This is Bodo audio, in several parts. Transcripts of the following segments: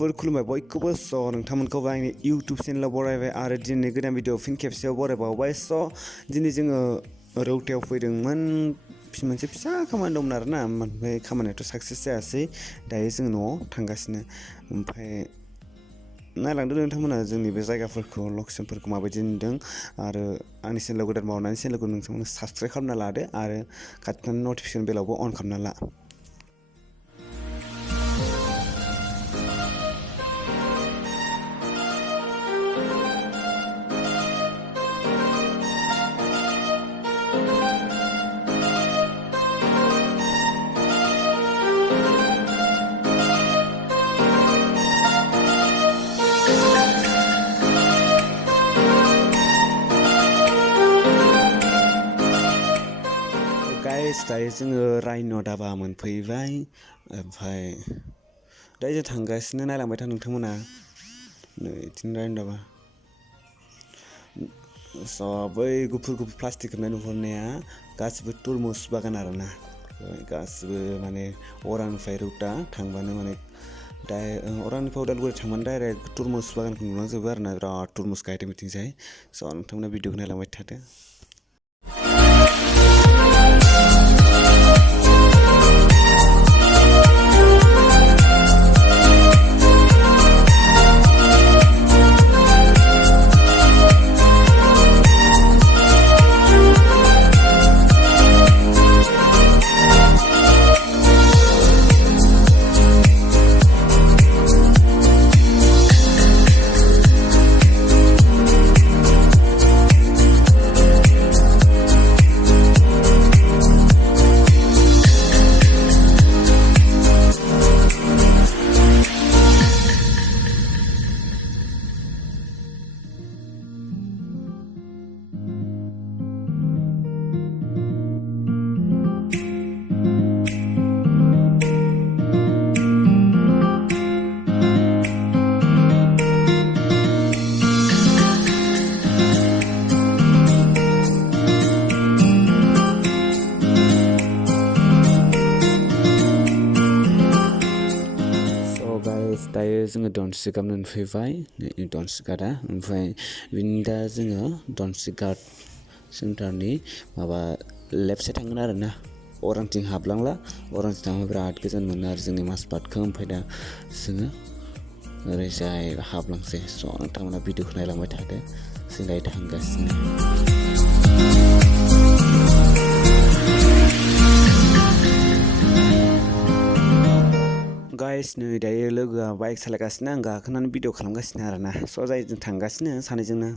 लोगोफोर खुलुमबाय बयखौबो स' नोंथांमोनखौबो आंनि इउटुब चेनेलाव बरायबाय आरो दिनै गोदान भिडिअ फिन खेबसेयाव बरायबावबाय स' दिनै जोङो रौतायाव फैदोंमोन मोनसे फिसा खामानि दंमोन आरोना ओमफ्राय खामानियाथ' साक्सेस जायासै दायो जों न'आव थांगासिनो ओमफ्राय नायलांदो नोंथांमोना जोंनि बे जायगाफोरखौ लकेसनफोरखौ माबायदि नुदों आरो आंनि चेनेलाव गोदान मावनानै चेनेलखौ नोंथांमोना साबस्क्राइब खालामना लादो आरो खाथिनि नटिफिकेसन बेलावबो अन खालामना ला दायो जोङो राइन' दाबा मोनफैबाय ओमफ्राय दायो जों थांगासिनो नायलांबाय था नोंथांमोना नै बिदिनो राइन' दाबा स' बै गुफुर प्लास्टिक खोबनाय नुहुरनाया गासिबो तुरमुस बागान आरोना गासिबो माने अरांनिफ्राय रौता थांबानो माने अरांनिफ्राय उदालगुरि थांबानो डाइरेक्ट तुरमुस बागानखौ नुलांजोबो आरोना बिराद तुरमुस गायदों बिथिंजाय स' नोंथांमोना भिडिअखौ नायलांबाय थादो दायो जोङो दनस्रि गाट मोनफैबाय नै दनस्रि गाटआ ओमफ्राय बिनि दा जोङो दनस्रि गाट सेन्टारनि माबा लेफ्ट साइड थांगोन आरोना अरांथिं हाबलांला अरांथिं थांबा बिराद गोजान मोनो आरो जोंनि mazbatखौ ओमफ्राय दा जोङो ओरैजाय हाबलांसै स' नोंथांमोना भिडिअखौ नायलांबाय थादो जों दायो थांगासिनो गाइस नै दायो लोगोआ बाइक सालायगासिनो आं गाखोनानै भिडिअ खालामगासिनो आरोना स' जाय जों थांगासिनो सानैजोंनो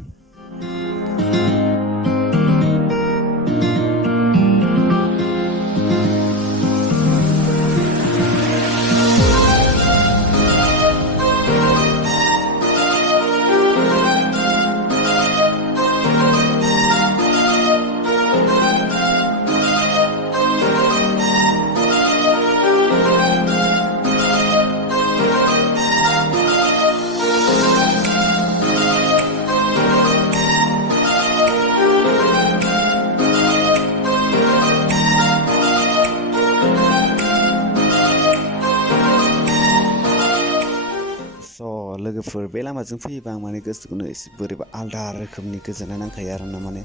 लोगोफोर बे लामाजों फैयोबा आं माने गोसोखौनो एसे बोरैबा आलदा रोखोमनि गोजोननाय नांखायो आरोना माने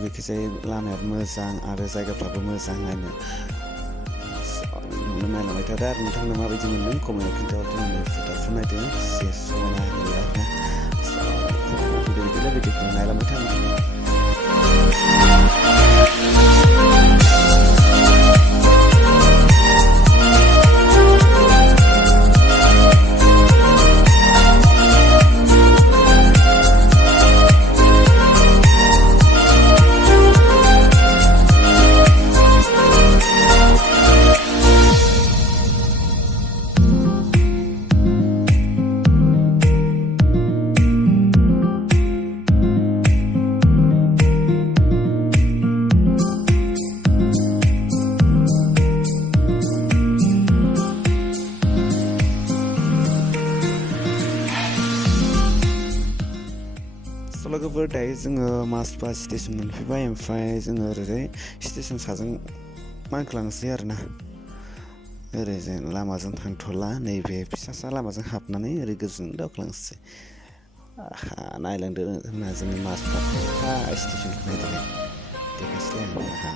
बेखिजाय लामायाबो मोजां आरो जायगाफ्राबो मोजां नायनो नायलांबाय थादो आरो नोंथांनो माबायदि मोन्दों कमेन्टआव खिन्थाहरदो आंनो फोथारखौ नायदो एसे समायना नुयो आरोना भिडिअखौ नायलांबाय था लोगोफोर दायो जोङो mazbat स्टेसन मोनफैबाय ओमफ्राय जोङो ओरैजाय स्टेसन साजों मानखोलांसै आरोना ओरैजाय लामाजों थांथ'ला नैबे फिसासा लामाजों हाबनानै ओरै गोजों दावख्लांसै नायलांदो होनना जोंनि माजबाट स्टेसनखौ नायदोलाय देखायसैलाय आंहा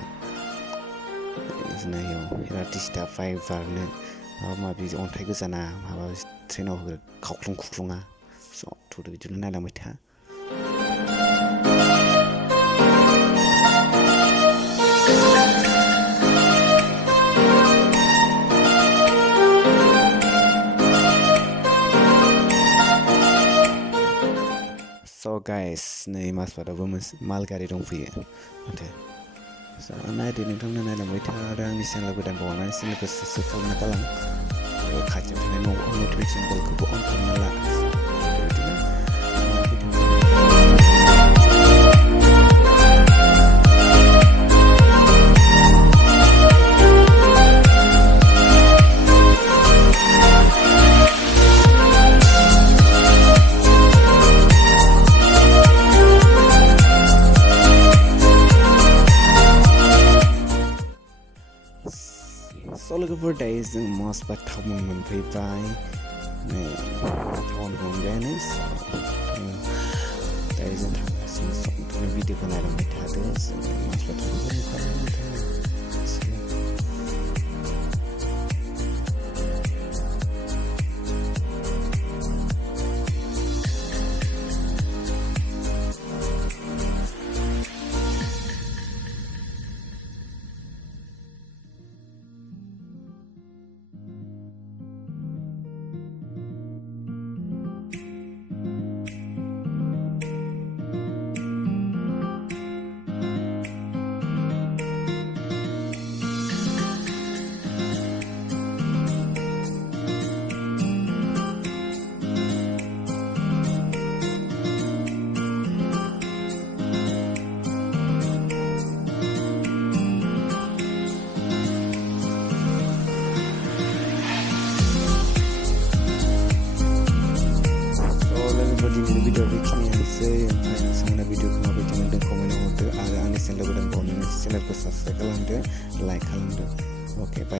जोंना इयाव बिराद डिस्टार्ब फाइबारनो माबा माबि अन्थाइ गोजाना माबा ट्रेनाव खावख्लुं खुख्लुङा स' थुदो बिदिनो नायलांबाय था So guys, नै माजबाटावबो मोनसे माल गारि दंफैयो माथो नायदो नोंथांमोना नायलांबाय था आरो आंनि चेनेलाव गोदान बावनानै चेनेलखौ साबस्क्राइब खालामना गालां आरो खाथियाव थानाय नटिफिकेसन बेलखौबो अन खालामना ला So logoफोर दायो जों mazbat टाउन मोनफैबाय नै टाउन मोनबायानो दायो जों थांगासिनो सबनिफ्राय भिडिअखौ नायलांबाय थादो जों mazbat टाउनखौ ओंखारलांबाय थादो दिनैनि भिडिअ बेखिनियानोसै ओमफ्राय नोंथांमोना भिडिअखौ माबायदि मोनदों कमेन्टआव हरदो आरो आंनि चेनेलाव गोदान बावनो चेनेलखौ साबस्क्राइब खालामदो लाइक खालामदो अके बाय